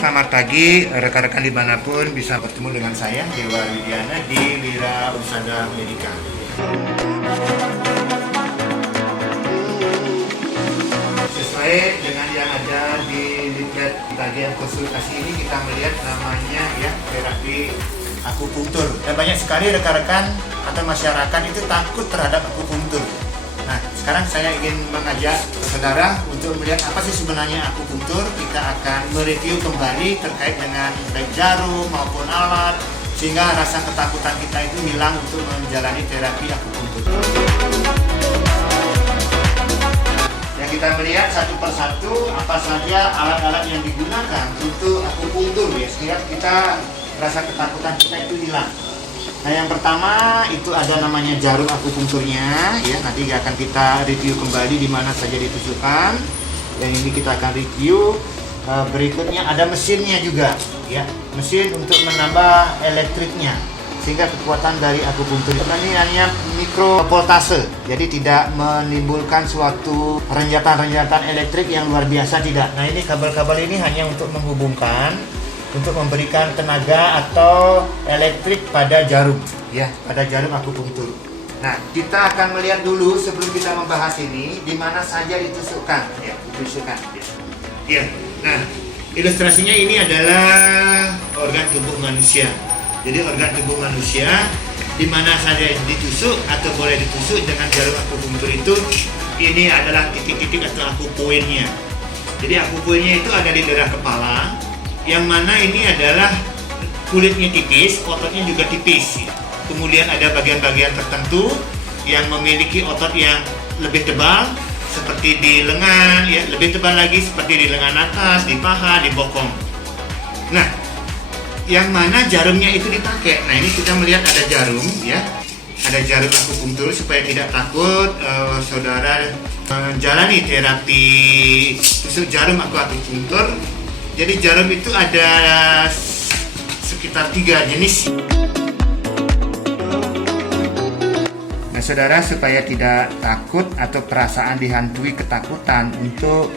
selamat pagi rekan-rekan dimanapun bisa bertemu dengan saya Dewa Widiana di Wira Usaha Medika. Sesuai dengan yang ada di leaflet bagian konsultasi ini, kita melihat namanya ya terapi akupunktur. Dan banyak sekali rekan-rekan atau masyarakat itu takut terhadap akupunktur. Nah, sekarang saya ingin mengajak saudara untuk melihat apa sih sebenarnya akupunktur. Kita akan mereview kembali terkait dengan baik jarum maupun alat, sehingga rasa ketakutan kita itu hilang untuk menjalani terapi akupunktur. Yang kita melihat satu persatu apa saja alat-alat yang digunakan untuk akupunktur ya, sehingga kita rasa ketakutan kita itu hilang. Nah, yang pertama itu ada namanya jarum akupunkturnya ya, nanti akan kita review kembali di mana saja ditusukkan. Yang ini kita akan review. Berikutnya ada mesinnya juga ya, mesin untuk menambah elektriknya, sehingga kekuatan dari akupunktur ini hanya mikrovoltase, jadi tidak menimbulkan suatu renjatan-renjatan elektrik yang luar biasa, tidak. Nah, ini kabel-kabel ini hanya untuk menghubungkan, untuk memberikan tenaga atau elektrik pada jarum ya, pada jarum akupunktur. Nah, kita akan melihat dulu sebelum kita membahas ini di mana saja ditusukkan ya, ditusukkan ya. Nah, ilustrasinya ini adalah organ tubuh manusia. Jadi organ tubuh manusia di mana saja ditusuk atau boleh ditusuk dengan jarum akupunktur itu, ini adalah titik-titik atau akupoinnya. Jadi akupoinnya itu ada di daerah kepala, yang mana ini adalah kulitnya tipis, ototnya juga tipis. Kemudian ada bagian-bagian tertentu yang memiliki otot yang lebih tebal, seperti di lengan, ya, lebih tebal lagi seperti di lengan atas, di paha, di bokong. Nah, yang mana jarumnya itu dipakai. Nah, ini kita melihat ada jarum, ya, ada jarum akupunktur supaya tidak takut saudara menjalani terapi tusuk jarum akupunktur. Jadi jarum itu ada sekitar 3 jenis. Nah, saudara, supaya tidak takut atau perasaan dihantui ketakutan untuk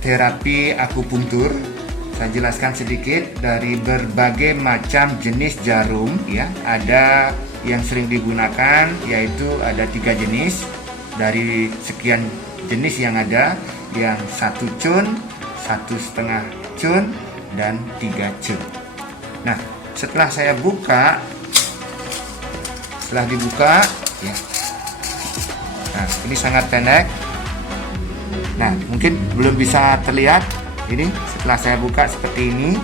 terapi akupunktur, saya jelaskan sedikit dari berbagai macam jenis jarum ya. Ada yang sering digunakan, yaitu ada 3 jenis dari sekian jenis yang ada, yang 1 cun, 1,5 cun, dan 3 cun. Nah, setelah saya buka, setelah dibuka ya, nah ini sangat pendek. Nah, mungkin belum bisa terlihat. Ini setelah saya buka seperti ini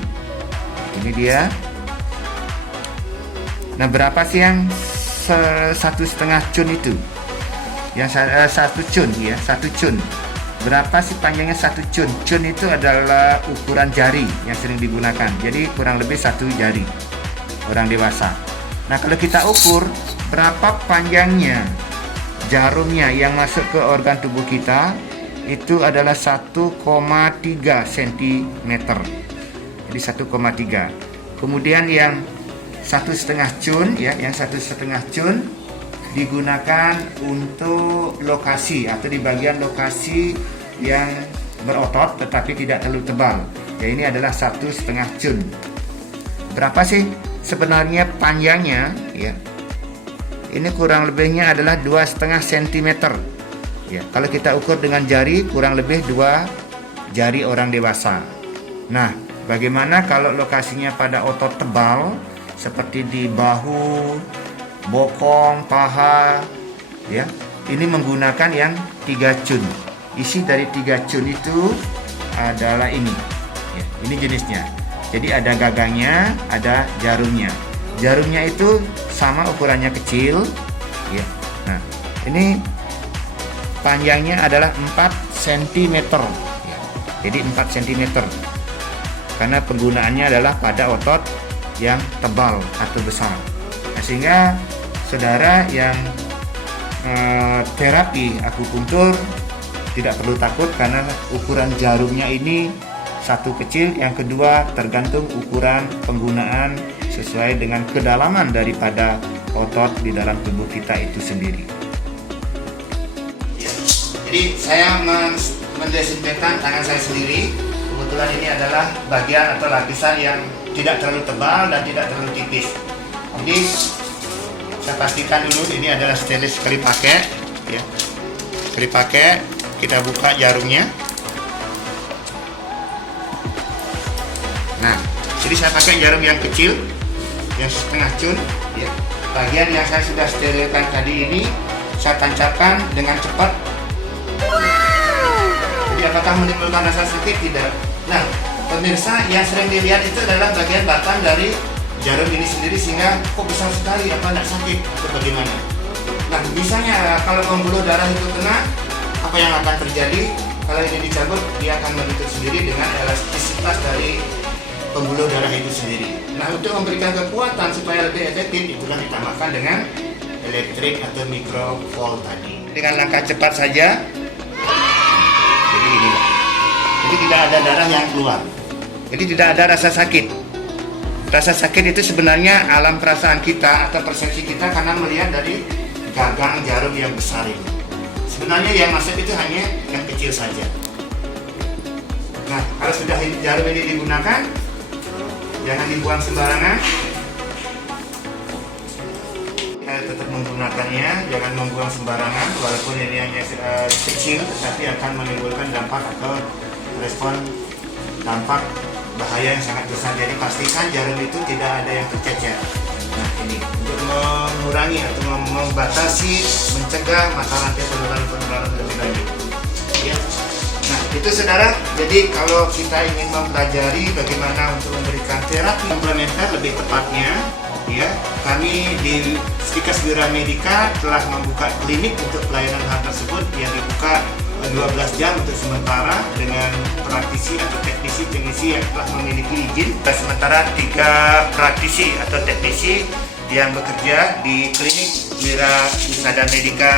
dia. Nah, berapa sih yang 1,5 cun itu? Yang 1 cun ya, 1 cun. Berapa sih panjangnya 1 cun? Cun itu adalah ukuran jari yang sering digunakan. Jadi kurang lebih 1 jari orang dewasa. Nah, kalau kita ukur berapa panjangnya jarumnya yang masuk ke organ tubuh kita, itu adalah 1,3 cm. Jadi 1,3. Kemudian yang 1,5 cun ya, yang 1,5 cun digunakan untuk lokasi atau di bagian lokasi yang berotot tetapi tidak terlalu tebal. Ya, ini adalah 1,5 cun. Berapa sih sebenarnya panjangnya ya? Ini kurang lebihnya adalah 2,5 cm. Ya, kalau kita ukur dengan jari kurang lebih 2 jari orang dewasa. Nah, bagaimana kalau lokasinya pada otot tebal seperti di bahu, bokong, paha ya, ini menggunakan yang 3 cun. Isi dari 3 cun itu adalah ini ya, ini jenisnya. Jadi ada gagangnya, ada jarumnya. Jarumnya itu sama ukurannya kecil ya. Nah, ini panjangnya adalah 4 cm ya. Jadi 4 cm, karena penggunaannya adalah pada otot yang tebal atau besar. Nah, sehingga saudara yang terapi akupunktur tidak perlu takut, karena ukuran jarumnya ini satu kecil, yang kedua tergantung ukuran penggunaan sesuai dengan kedalaman daripada otot di dalam tubuh kita itu sendiri. Jadi saya mendesinfektan tangan saya sendiri, kebetulan ini adalah bagian atau lapisan yang tidak terlalu tebal dan tidak terlalu tipis. Jadi saya pastikan dulu ini adalah stainless sekali pakai, ya. Sekali pakai, kita buka jarumnya. Nah, jadi saya pakai jarum yang kecil, yang setengah cun, ya. Bagian yang saya sudah sterilkan tadi ini saya tancapkan dengan cepat. Jadi apakah menimbulkan rasa sakit? Tidak. Nah, pemirsa, yang sering dilihat itu adalah bagian batang dari jarum ini sendiri, sehingga kok besar sekali, apa tidak sakit atau bagaimana? Nah, misalnya kalau pembuluh darah itu kena, apa yang akan terjadi? Kalau ini dicabut, dia akan menutup sendiri dengan elastisitas dari pembuluh darah itu sendiri. Nah, untuk memberikan kekuatan supaya lebih efektif, itulah ditambahkan dengan elektrik atau mikrovolt tadi. Dengan langkah cepat saja. Jadi ini. Jadi tidak ada darah yang keluar. Jadi tidak ada rasa sakit. Rasa sakit itu sebenarnya alam perasaan kita atau persepsi kita karena melihat dari gagang jarum yang besar ini. Sebenarnya yang masuk itu hanya yang kecil saja. Nah, kalau sudah jarum ini digunakan, jangan dibuang sembarangan. Kita tetap menggunakannya, jangan membuang sembarangan. Walaupun ini hanya kecil, tetapi akan menimbulkan dampak atau respon dampak bahaya yang sangat besar. Jadi pastikan jarum itu tidak ada yang tercecer. Nah, ini untuk mengurangi atau membatasi, mencegah mata rantai penularan lebih lanjut. Ya. Nah, itu saudara. Jadi kalau kita ingin mempelajari bagaimana untuk memberikan terapi komplementer lebih tepatnya, ya, kami di Stikes Wira Medica telah membuka klinik untuk pelayanan hal tersebut yang dibuka 12 jam untuk sementara dengan praktisi atau teknisi yang telah memiliki izin. Sementara 3 praktisi atau teknisi yang bekerja di klinik Wira Wisada Medica.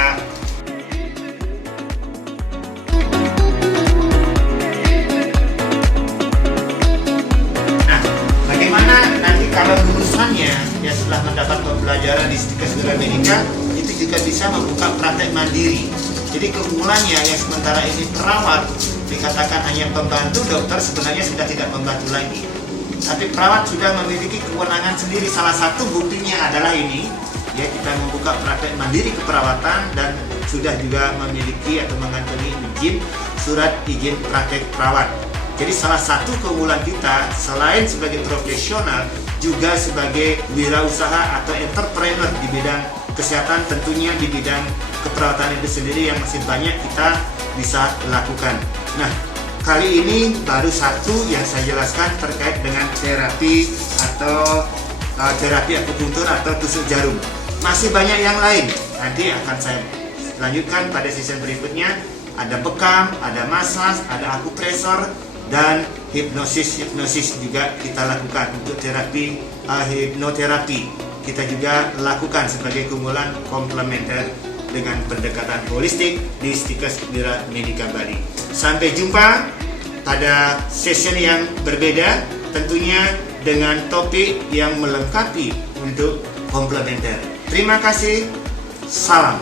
Nah, bagaimana nanti kalau lulusannya ya setelah mendapat pembelajaran di Stikes Wira Medica itu juga bisa membuka praktek mandiri. Jadi keunggulannya yang sementara ini perawat dikatakan hanya pembantu dokter, sebenarnya sudah tidak membantu lagi. Tapi perawat sudah memiliki kewenangan sendiri. Salah satu buktinya adalah ini, ya, kita membuka praktek mandiri keperawatan dan sudah juga memiliki atau mengantongi izin, surat izin praktek perawat. Jadi salah satu keunggulan kita selain sebagai profesional juga sebagai wirausaha atau entrepreneur di bidang kesehatan, tentunya di bidang keperawatan itu sendiri yang masih banyak kita bisa lakukan. Nah, kali ini baru satu yang saya jelaskan terkait dengan terapi atau terapi akupunktur atau tusuk jarum. Masih banyak yang lain. Nanti akan saya lanjutkan pada season berikutnya. Ada bekam, ada massage, ada akupresor, dan hipnosis juga kita lakukan untuk terapi hipnoterapi. Kita juga lakukan sebagai keunggulan komplementer dengan pendekatan holistik di Stikes Wira Medica Bali. Sampai jumpa pada session yang berbeda, tentunya dengan topik yang melengkapi untuk komplementer. Terima kasih, salam.